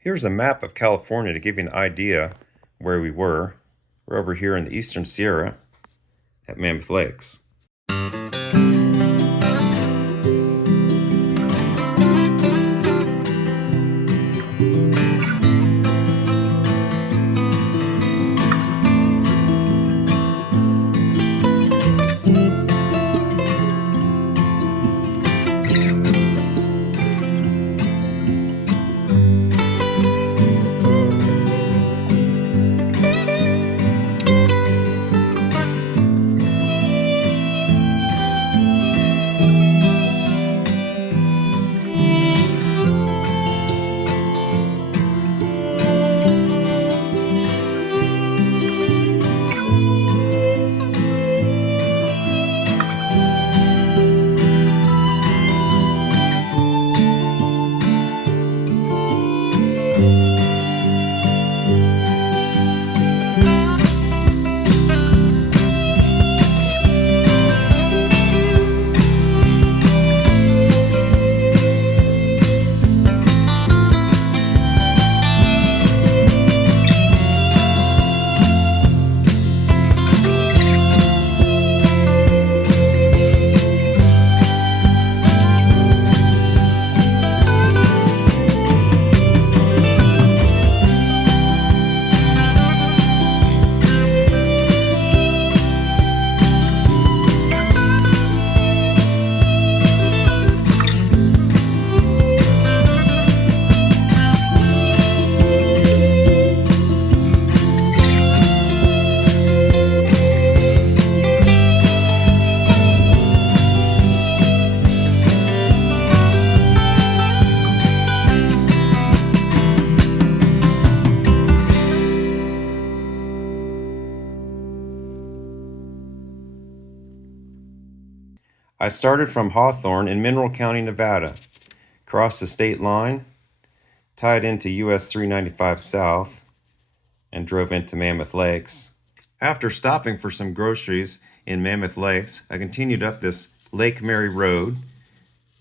Here's a map of California to give you an idea where we were. We're over here in the Eastern Sierra at Mammoth Lakes. I started from Hawthorne in Mineral County, Nevada, crossed the state line, tied into US 395 South, and drove into Mammoth Lakes. After stopping for some groceries in Mammoth Lakes, I continued up this Lake Mary Road,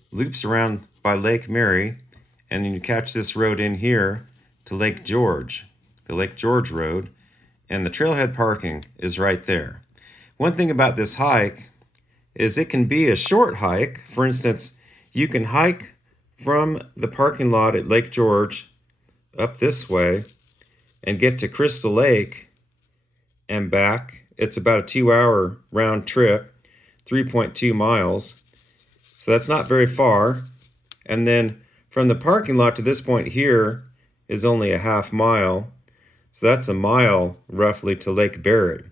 loops around by Lake Mary, and then you catch this road in here to Lake George, the Lake George Road, and the trailhead parking is right there. One thing about this hike is it can be a short hike. For instance, you can hike from the parking lot at Lake George up this way and get to Crystal Lake and back. It's about a 2-hour round trip, 3.2 miles. So that's not very far. And then from the parking lot to this point here is only a half mile. So that's a mile roughly to Lake Barrett.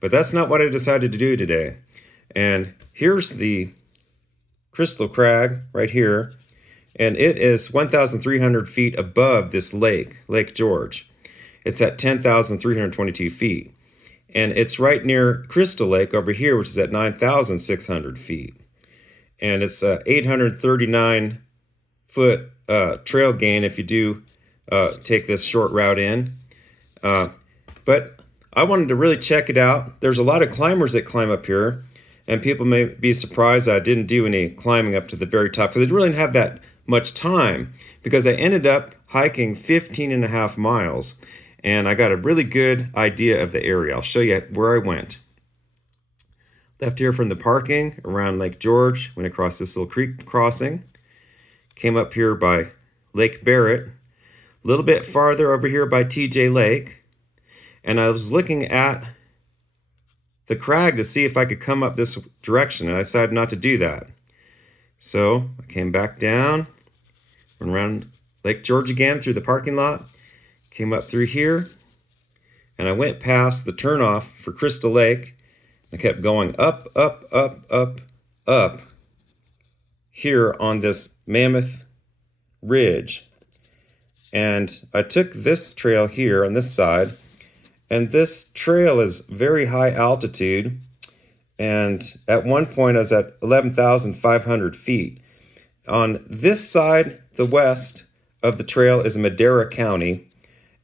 But that's not what I decided to do today. And here's the Crystal Crag right here, and it is 1,300 feet above this lake, Lake George. It's at 10,322 feet. And it's right near Crystal Lake over here, which is at 9,600 feet. And it's a 839 foot trail gain if you do take this short route in. But I wanted to really check it out. There's a lot of climbers that climb up here. And people may be surprised that I didn't do any climbing up to the very top because I didn't really have that much time because I ended up hiking 15.5 miles and I got a really good idea of the area. I'll show you where I went. Left here from the parking around Lake George, went across this little creek crossing, came up here by Lake Barrett, a little bit farther over here by TJ Lake, and I was looking at the crag to see if I could come up this direction, and I decided not to do that. So I came back down, went around Lake George again through the parking lot, came up through here, and I went past the turnoff for Crystal Lake. I kept going up, up, up, up, up here on this Mammoth Ridge. And I took this trail here on this side, and this trail is very high altitude, and at one point I was at 11,500 feet. On this side, the west of the trail is Madera County,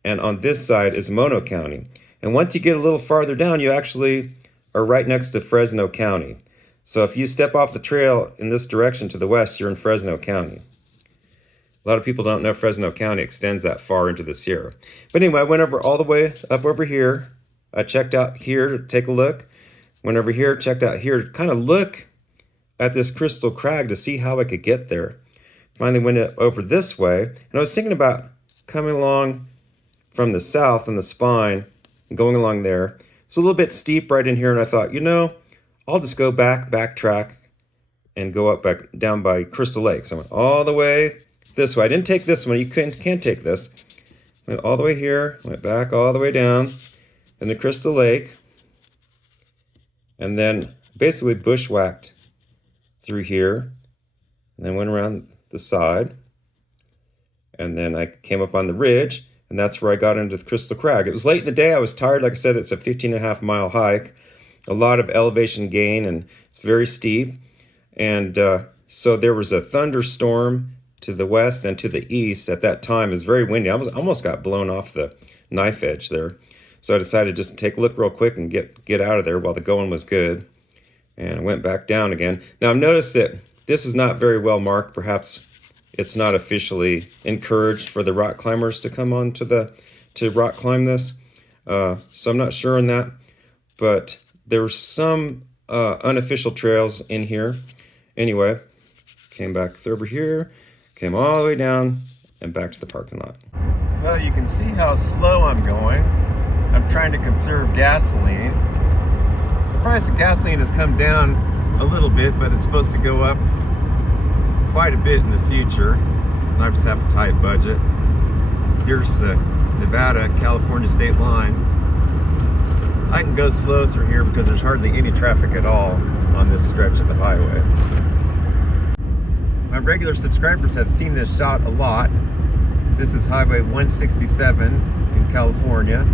and on this side is Mono County. And once you get a little farther down, you actually are right next to Fresno County. So if you step off the trail in this direction to the west, you're in Fresno County. A lot of people don't know Fresno County extends that far into the Sierra. But anyway, I went over all the way up over here. I checked out here to take a look. Went over here, checked out here to kind of look at this Crystal Crag to see how I could get there. Finally went over this way, and I was thinking about coming along from the south on the spine and going along there. It's a little bit steep right in here, and I thought, you know, I'll just go backtrack, and go up back down by Crystal Lake. So I went all the way this way. I didn't take this one. You can't take this. Went all the way here, went back all the way down, then to Crystal Lake, and then basically bushwhacked through here, and then went around the side, and then I came up on the ridge, and that's where I got into the Crystal Crag. It was late in the day. I was tired. Like I said, it's a 15.5 mile hike, a lot of elevation gain, and it's very steep. And so there was a thunderstorm to the west and to the east at that time. It was very windy. I almost got blown off the knife edge there. So I decided just to take a look real quick and get out of there while the going was good. And I went back down again. Now I've noticed that this is not very well marked. Perhaps it's not officially encouraged for the rock climbers to come on to rock climb this. So I'm not sure on that. But there were some unofficial trails in here. Anyway, came back over here, came all the way down, and back to the parking lot. Well, you can see how slow I'm going. I'm trying to conserve gasoline. The price of gasoline has come down a little bit, but it's supposed to go up quite a bit in the future. And I just have a tight budget. Here's the Nevada-California state line. I can go slow through here because there's hardly any traffic at all on this stretch of the highway. My regular subscribers have seen this shot a lot. This is Highway 167 in California.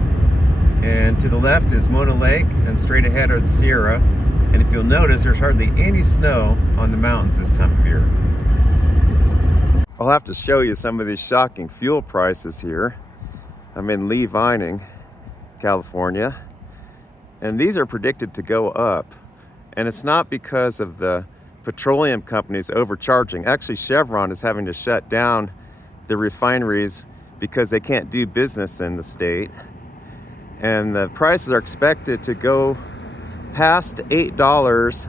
And to the left is Monolith Lake, and straight ahead are the Sierra. And if you'll notice, there's hardly any snow on the mountains this time of year. I'll have to show you some of these shocking fuel prices here. I'm in Lee Vining, California. And these are predicted to go up. And it's not because of the petroleum companies overcharging. Actually, Chevron is having to shut down the refineries because they can't do business in the state. And the prices are expected to go past $8,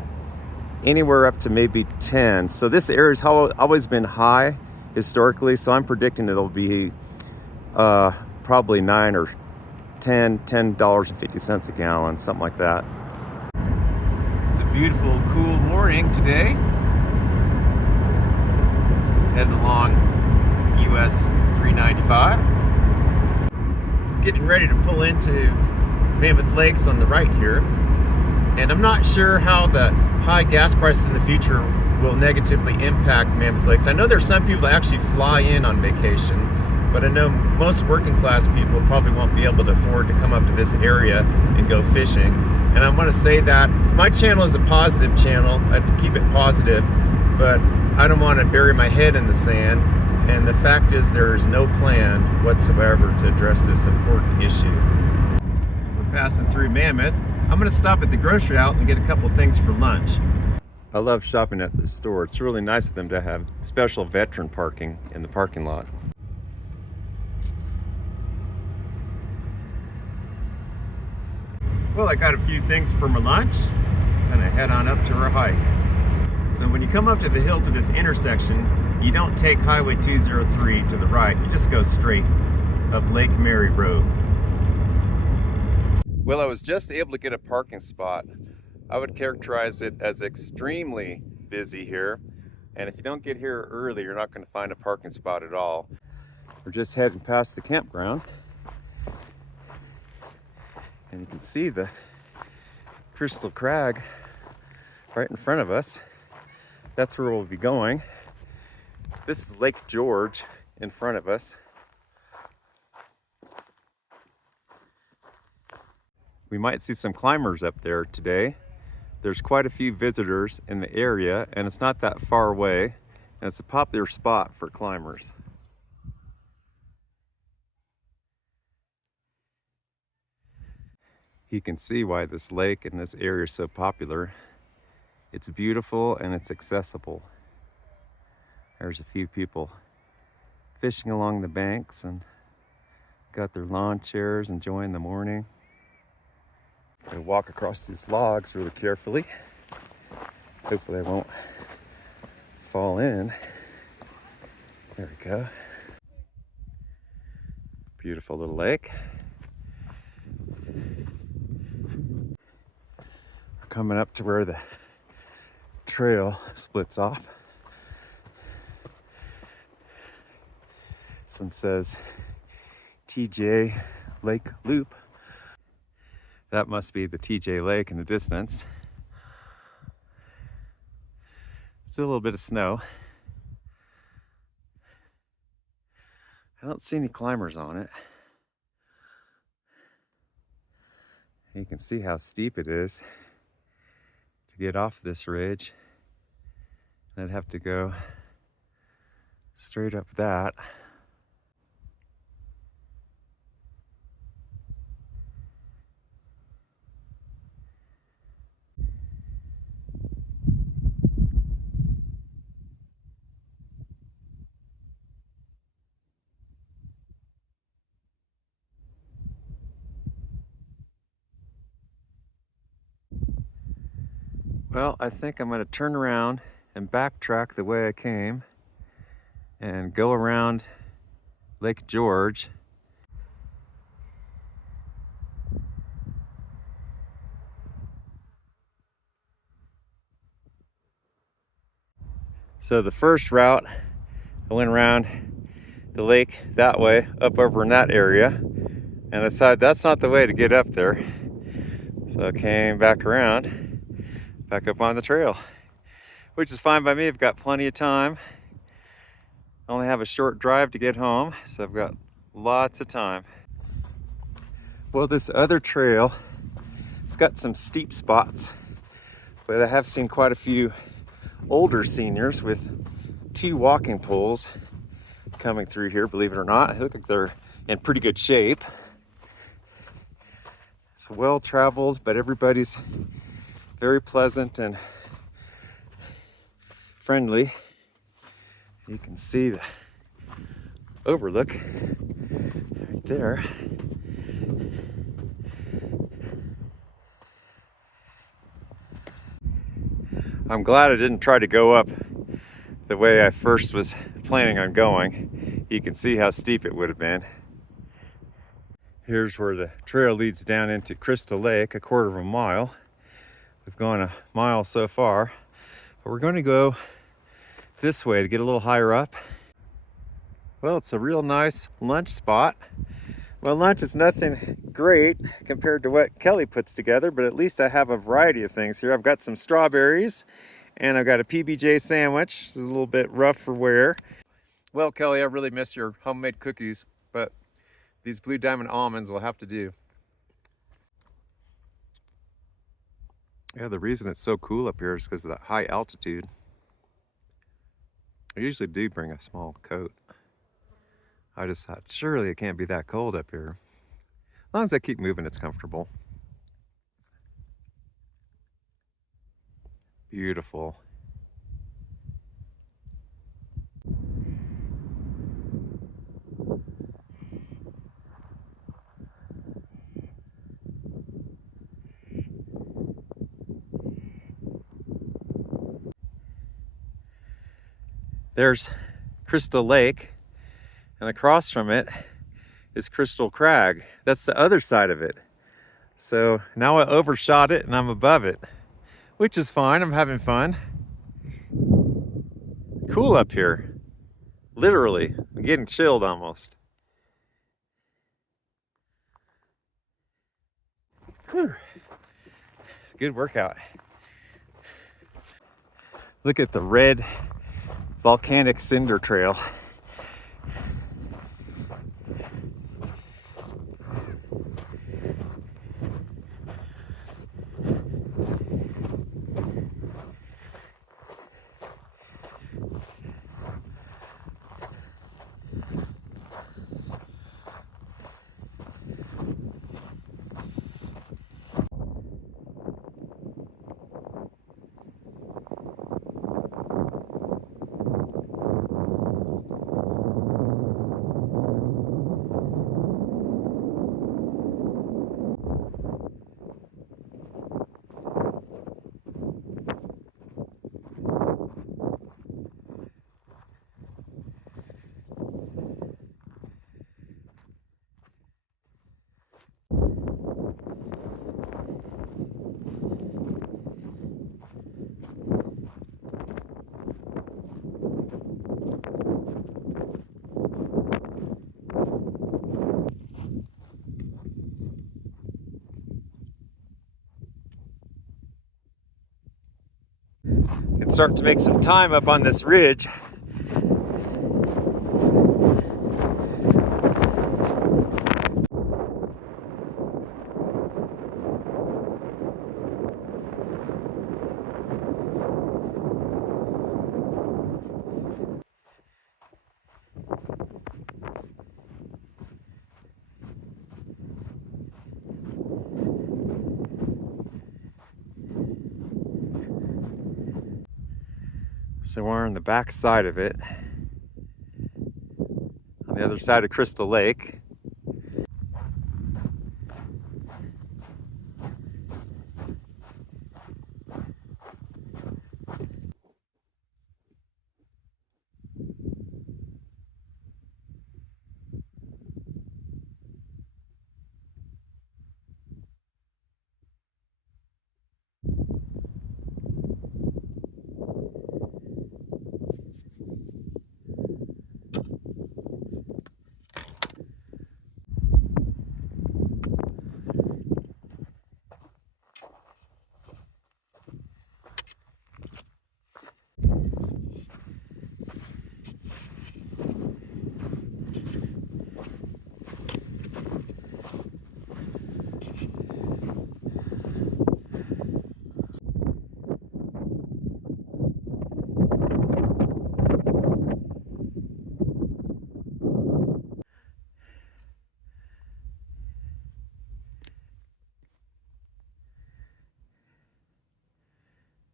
anywhere up to maybe 10. So this area's always been high historically, so I'm predicting it'll be probably $9 or $10.50 a gallon, something like that. It's a beautiful, cool morning today. Heading along US 395. Getting ready to pull into Mammoth Lakes on the right here. And I'm not sure how the high gas prices in the future will negatively impact Mammoth Lakes. I know there's some people that actually fly in on vacation, but I know most working class people probably won't be able to afford to come up to this area and go fishing. And I want to say that my channel is a positive channel. I keep it positive, but I don't want to bury my head in the sand. And the fact is there is no plan whatsoever to address this important issue. We're passing through Mammoth. I'm going to stop at the grocery outlet and get a couple things for lunch. I love shopping at this store. It's really nice of them to have special veteran parking in the parking lot. Well, I got a few things for my lunch. Gonna head on up to our hike. So when you come up to the hill to this intersection, you don't take Highway 203 to the right, you just go straight up Lake Mary Road. Well, I was just able to get a parking spot. I would characterize it as extremely busy here. And if you don't get here early, you're not gonna find a parking spot at all. We're just heading past the campground. And you can see the Crystal Crag right in front of us. That's where we'll be going. This is Lake George in front of us. We might see some climbers up there today. There's quite a few visitors in the area, and it's not that far away, and it's a popular spot for climbers. You can see why this lake and this area is so popular. It's beautiful and it's accessible. There's a few people fishing along the banks and got their lawn chairs, enjoying the morning. They walk across these logs really carefully. Hopefully they won't fall in. There we go. Beautiful little lake. We're coming up to where the trail splits off. This one says TJ Lake Loop. That must be the TJ Lake in the distance. Still a little bit of snow. I don't see any climbers on it. You can see how steep it is to get off this ridge. I'd have to go straight up that. Well, I think I'm going to turn around and backtrack the way I came and go around Lake George. So the first route, I went around the lake that way, up over in that area, and I decided that's not the way to get up there. So I came back around, back up on the trail, which is fine by me. I've got plenty of time. I only have a short drive to get home, so I've got lots of time. Well, this other trail, it's got some steep spots, but I have seen quite a few older seniors with 2 walking poles coming through here, believe it or not. They look like they're in pretty good shape. It's well traveled, but everybody's very pleasant and friendly. You can see the overlook right there. I'm glad I didn't try to go up the way I first was planning on going. You can see how steep it would have been. Here's where the trail leads down into Crystal Lake, a quarter of a mile. We've gone a mile so far, but we're going to go this way to get a little higher up. Well, it's a real nice lunch spot. Well, lunch is nothing great compared to what Kelly puts together, but at least I have a variety of things here. I've got some strawberries and I've got a PBJ sandwich. This is a little bit rough for wear. Well, Kelly, I really miss your homemade cookies, but these Blue Diamond almonds will have to do. Yeah, the reason it's so cool up here is because of that high altitude. I usually do bring a small coat. I just thought, surely it can't be that cold up here. As long as I keep moving, it's comfortable. Beautiful. There's Crystal Lake, and across from it is Crystal Crag. That's the other side of it. So now I overshot it and I'm above it, which is fine. I'm having fun. Cool up here. Literally, I'm getting chilled almost. Whew. Good workout. Look at the red volcanic cinder trail. start to make some time up on this ridge. So we're on the back side of it, on the other side of Crystal Lake.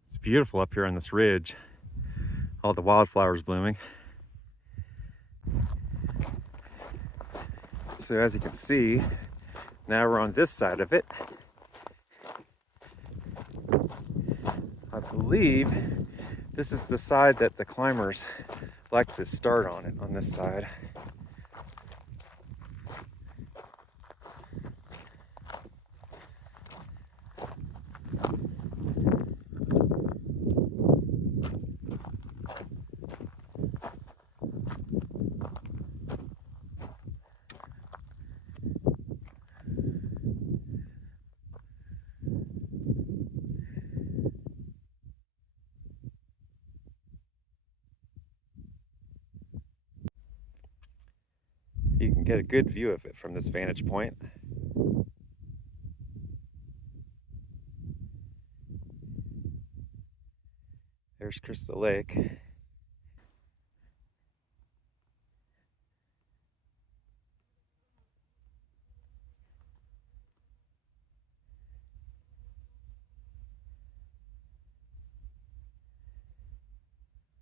It's beautiful up here on this ridge. All the wildflowers blooming. So as you can see, now we're on this side of it. I believe this is the side that the climbers like to start on it, on this side. You can get a good view of it from this vantage point. There's Crystal Lake.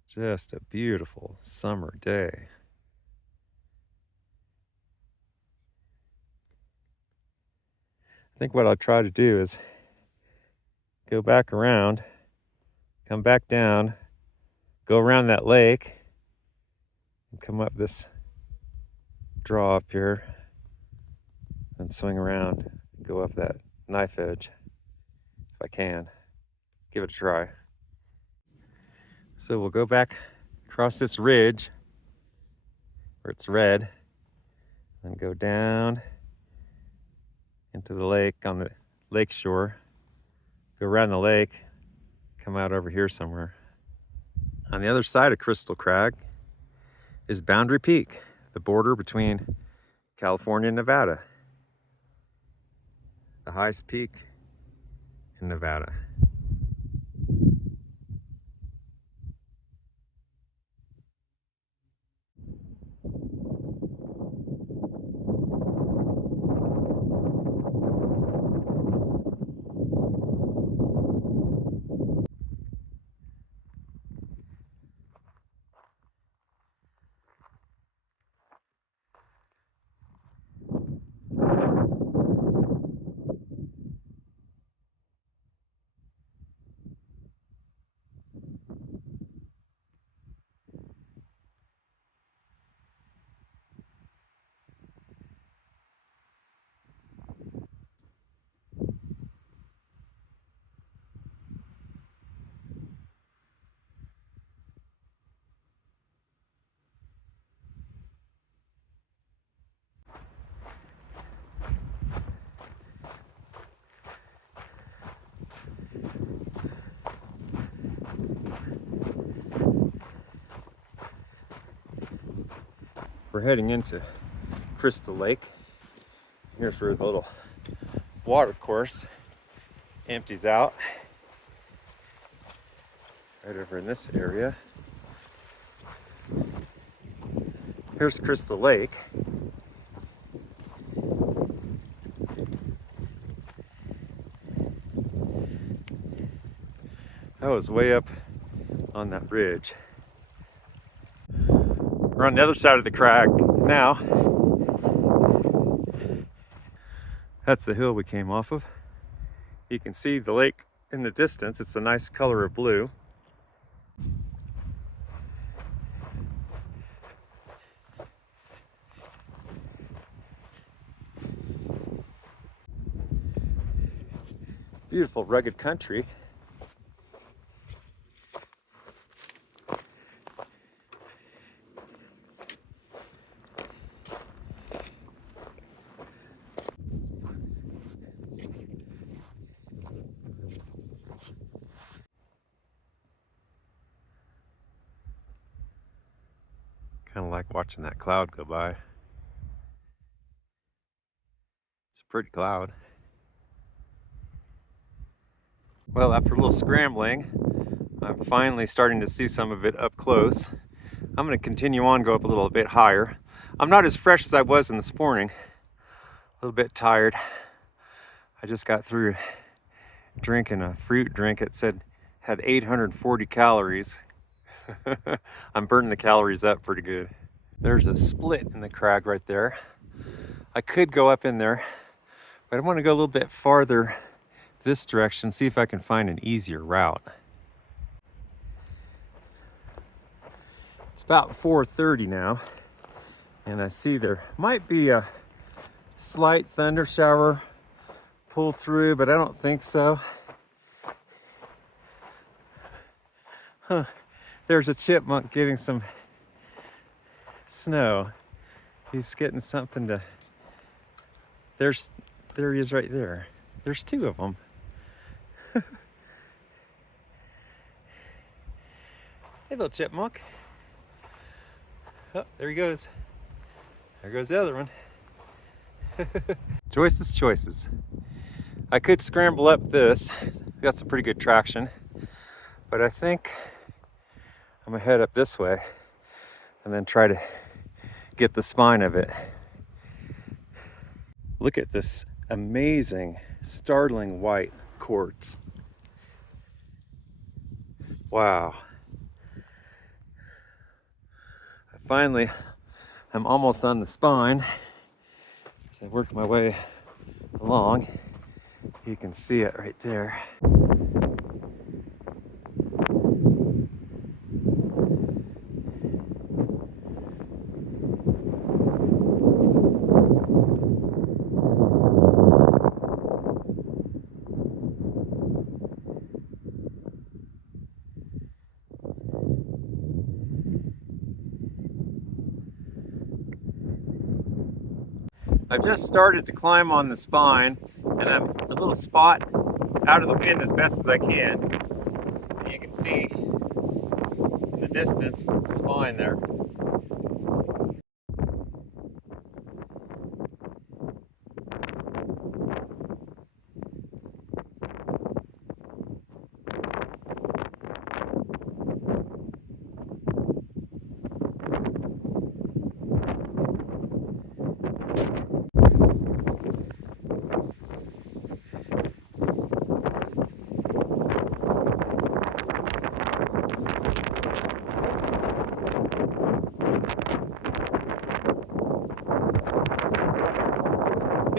Just a beautiful summer day. I think what I'll try to do is go back around, come back down, go around that lake, and come up this draw up here, and swing around, go up that knife edge, if I can. Give it a try. So we'll go back across this ridge, where it's red, and go down into the lake on the lake shore, go around the lake, come out over here somewhere. On the other side of Crystal Crag is Boundary Peak, the border between California and Nevada, the highest peak in Nevada. We're heading into Crystal Lake. Here's where the little water course empties out. Right over in this area. Here's Crystal Lake. That was way up on that ridge. We're on the other side of the crag now. That's the hill we came off of. You can see the lake in the distance. It's a nice color of blue. Beautiful rugged country. Kind of like watching that cloud go by. It's a pretty cloud. Well, after a little scrambling, I'm finally starting to see some of it up close. I'm going to continue on, go up a little bit higher. I'm not as fresh as I was in this morning. A little bit tired. I just got through drinking a fruit drink. It said had 840 calories. I'm burning the calories up pretty good. There's a split in the crag right there. I could go up in there, but I want to go a little bit farther this direction, see if I can find an easier route. It's about 4:30 now, and I see there might be a slight thunder shower pull through, but I don't think so. Huh. There's a chipmunk getting some snow. He's getting something to... There he is right there. There's two of them. Hey, little chipmunk. Oh, there he goes. There goes the other one. Choices. I could scramble up this. Got some pretty good traction. But I think I'm gonna head up this way and then try to get the spine of it. Look at this amazing, startling white quartz. Wow. I'm almost on the spine. As I work my way along, you can see it right there. I've just started to climb on the spine, and I'm a little spot out of the wind as best as I can. And you can see in the distance the spine there.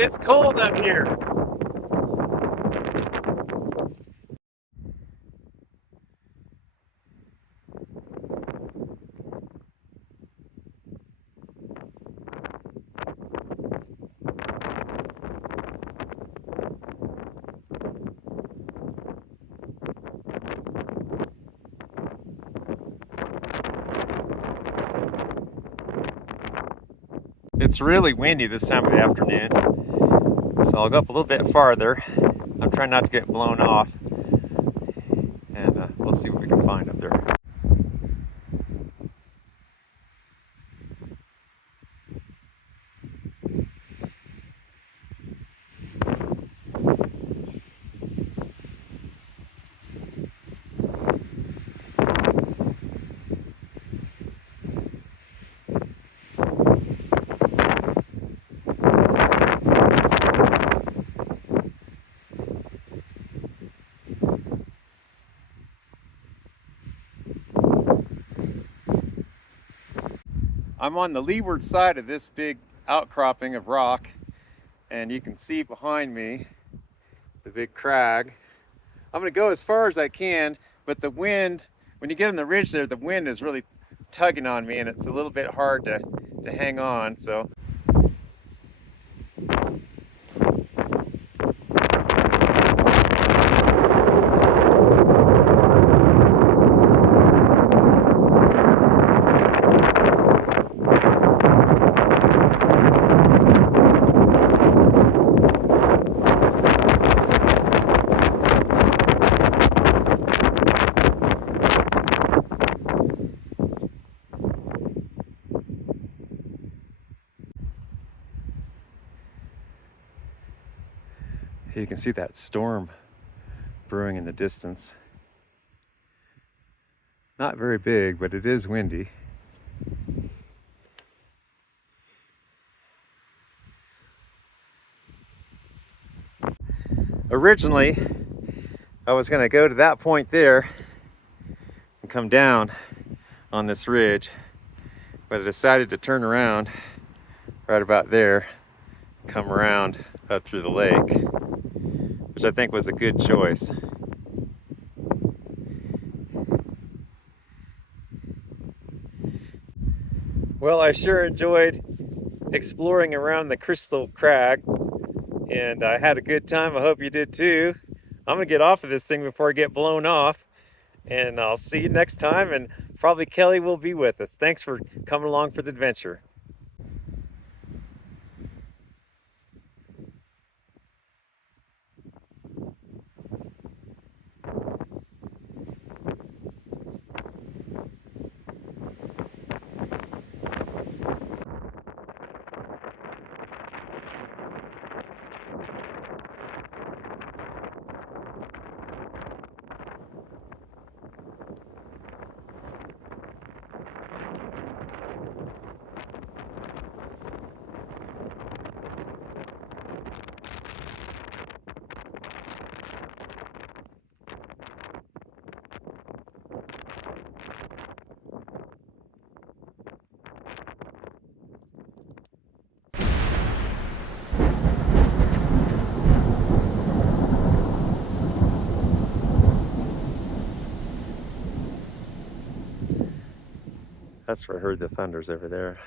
It's cold up here. It's really windy this time of the afternoon, so I'll go up a little bit farther. I'm trying not to get blown off, and we'll see what we can find up there. I'm on the leeward side of this big outcropping of rock, and you can see behind me the big crag. I'm gonna go as far as I can, but the wind, when you get on the ridge there, the wind is really tugging on me and it's a little bit hard to hang on, so. You can see that storm brewing in the distance. Not very big, but it is windy. Originally, I was going to go to that point there and come down on this ridge, but I decided to turn around right about there, come around up through the lake, which I think was a good choice. Well, I sure enjoyed exploring around the Crystal Crag, and I had a good time. I hope you did too. I'm gonna get off of this thing before I get blown off, and I'll see you next time, and probably Kelly will be with us. Thanks for coming along for the adventure. That's where I heard the thunders over there.